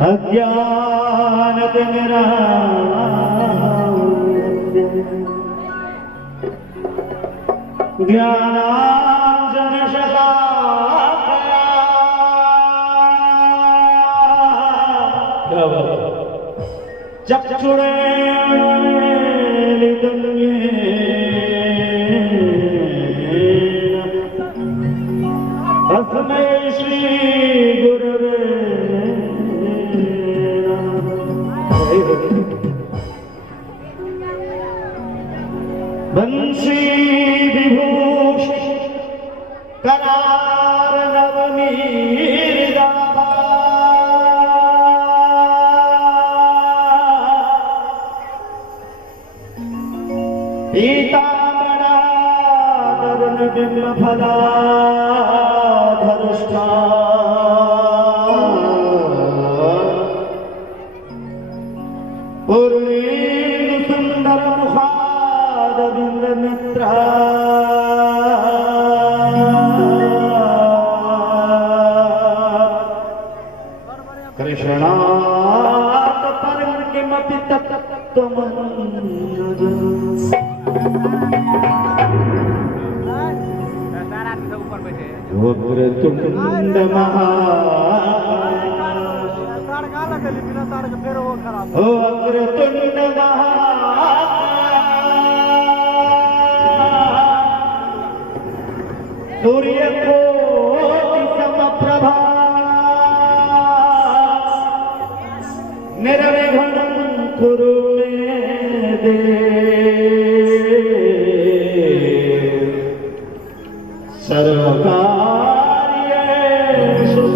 अज्ञानत मेरा ज्ञानांजन शलाकया चक्षुरे तस्मै श्री गुरवे बंशी विभूषि करार नवनीरा पीतांबरा तरुण बिंब फला धरुष्टा पूर्णेन्दु सुंदर मुखारविंद नेत्रा कृष्णात् परं किमपि तत्त्वमन्यत् वक्रतुंड वक्रतुंड सूर्यकोटि समप्रभा निर्विघ्नं कुरु मे देव सर्वकार्येषु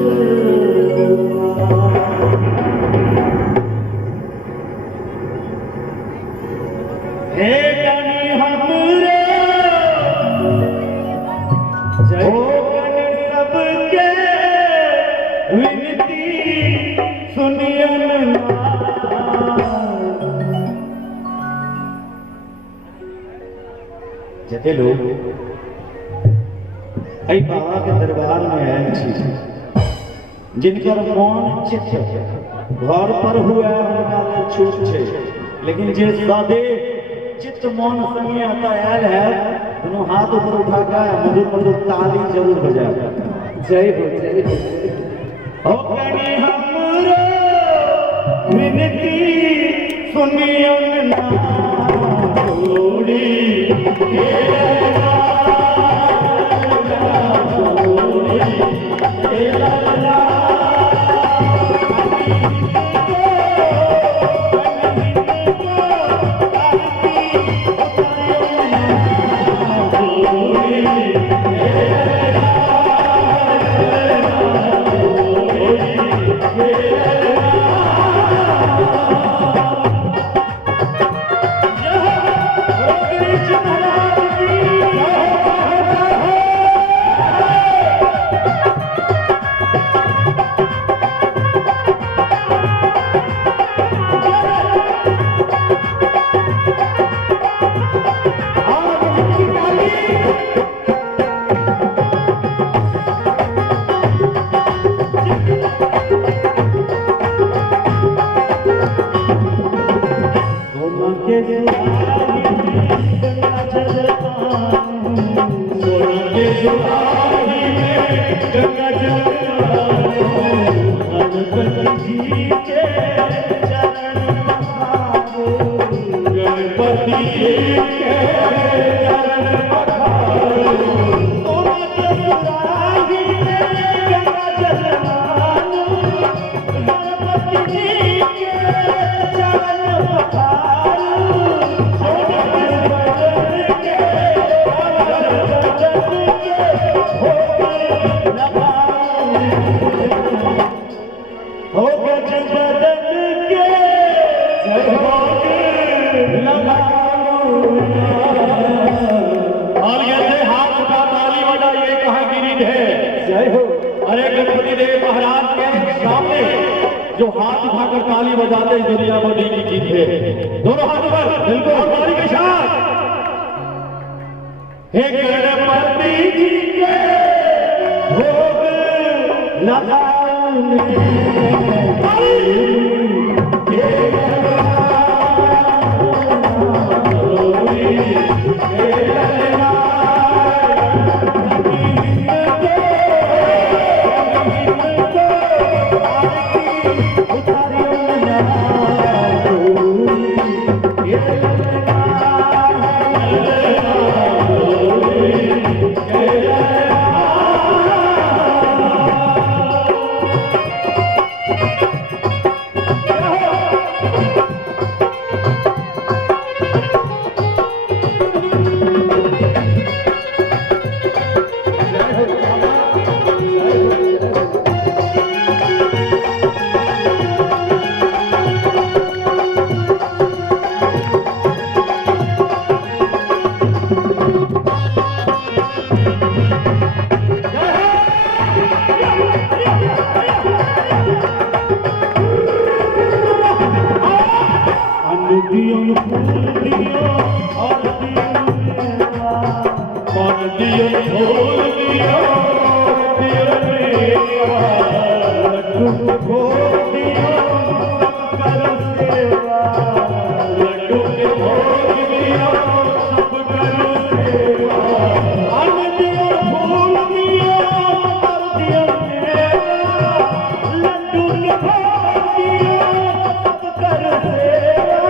हे कनि हमरे हो कनि सबके विनती सुनियन जते लोग आई बाबा के दरबार में आए छी जिनकर मन चित्त घर पर हुआ उनका छूट छे लेकिन जे सादे चित्त मन संगे आता आयल है दोनों हाथ ऊपर उठाकर मधुर मधुर ताली जरूर बजाए जय हो ओ कनि हमरो विनती सुनियो ना थोड़ी जो हाथ उठाकर ताली बजाते दुनिया को दी की जीत है। दोनों हाथ ऊपर बिल्कुल हमारी के साथ। हे गणपति जी के भोग लगाने लड्डू के भोग दियो सब करो सेवा, लड्डू के भोग दियो सब करो सेवा, अन्न दियो फूल दियो कर दियो मेवा, लड्डू के भोग दियो सब करो सेवा,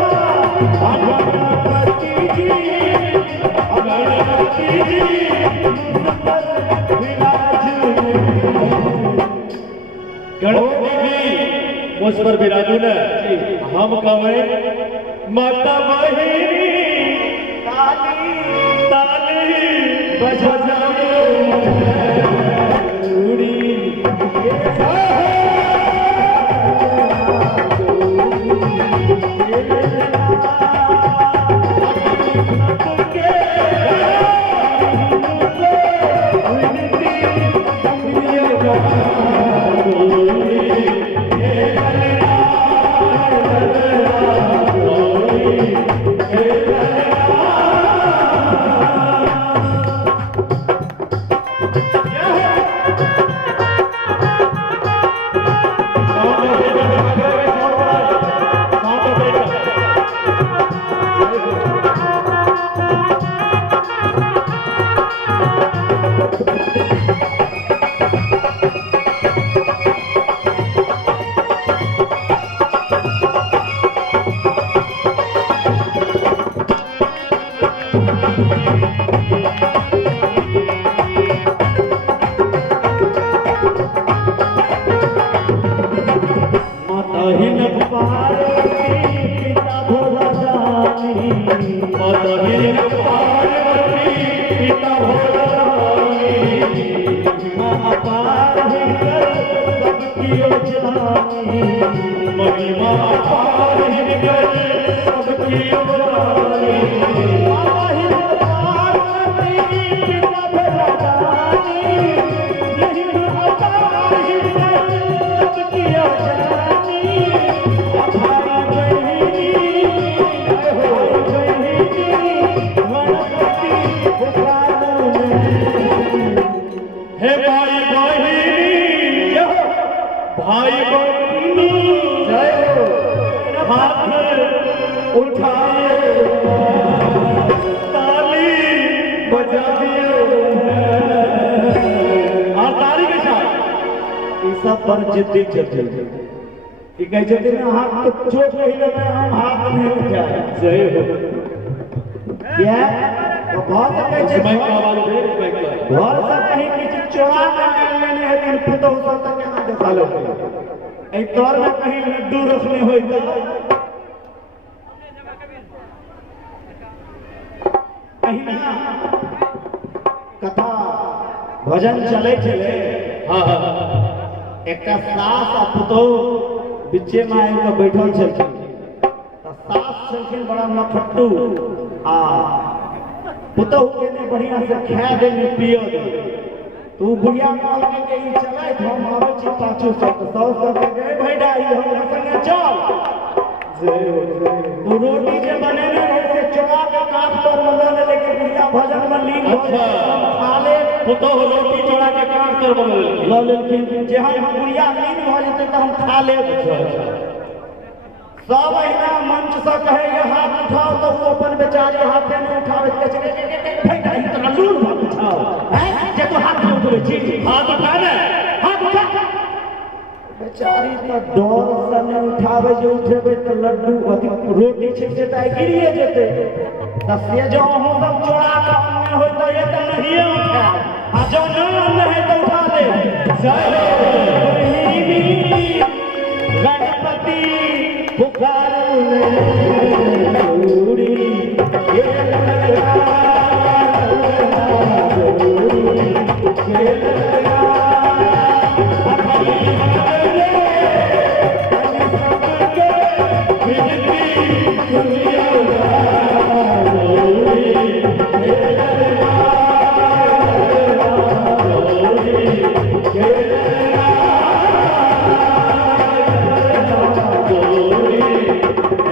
गणपति जी मुझ पर विराजू न हम कवे माता बहिनी ताली ताली बजा पर जिद्दी चलते कहते ना हाथ तो चोट नहीं लगा हम हाथ नहीं उठाए जय हो क्या तो बहुत कहते घर से कहीं किसी चोरा कर लेने है दिन पुतो सब तक यहां दिखा लो एक तौर में कहीं लड्डू रखने होई तो कहीं ना कथा भजन चले चले हां एक सास आ पुतो बिचे में आके बैठल छलखिन त सास छलखिन बड़ा नखट्टू आ पुतहु के ने बढ़िया से खा दे ने पियो दे तू बुढ़िया काल के ई चले हम आवे छी पाछू से तो सौ के गए भैडाई हम संगे चल तू रोटी जे बने ने से चुरा के काट पर मदन लेके बुढ़िया भजन में लीन हो खा ले पुतहु रोटी चुरा के काट कर बदल ल लेकिन जे हम बुढ़िया लीन हो जते त हम खा ले सब अहिना मंच से कहे ये हाथ उठाओ तो वो अपन बेचारे हाथे में उठावे भैडाई इतना लून भाग उठाओ हैं जे तो हाथ में उठे छी हाथ उठा ने हाथ उठा बेचारी तो डर से न उठावे जो उठेबे तो लड्डू अथी रोटी छिप जेता गिरिए जेते दसिए जो हम सब चोरा के अन्य हो तो ये तो नहीं उठा आ जो न है तो उठा ले जय गणपति पुकारू ने दूरी ये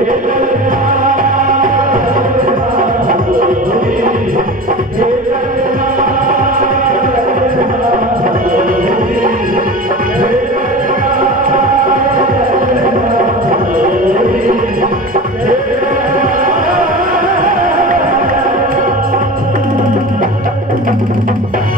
Yeah. छी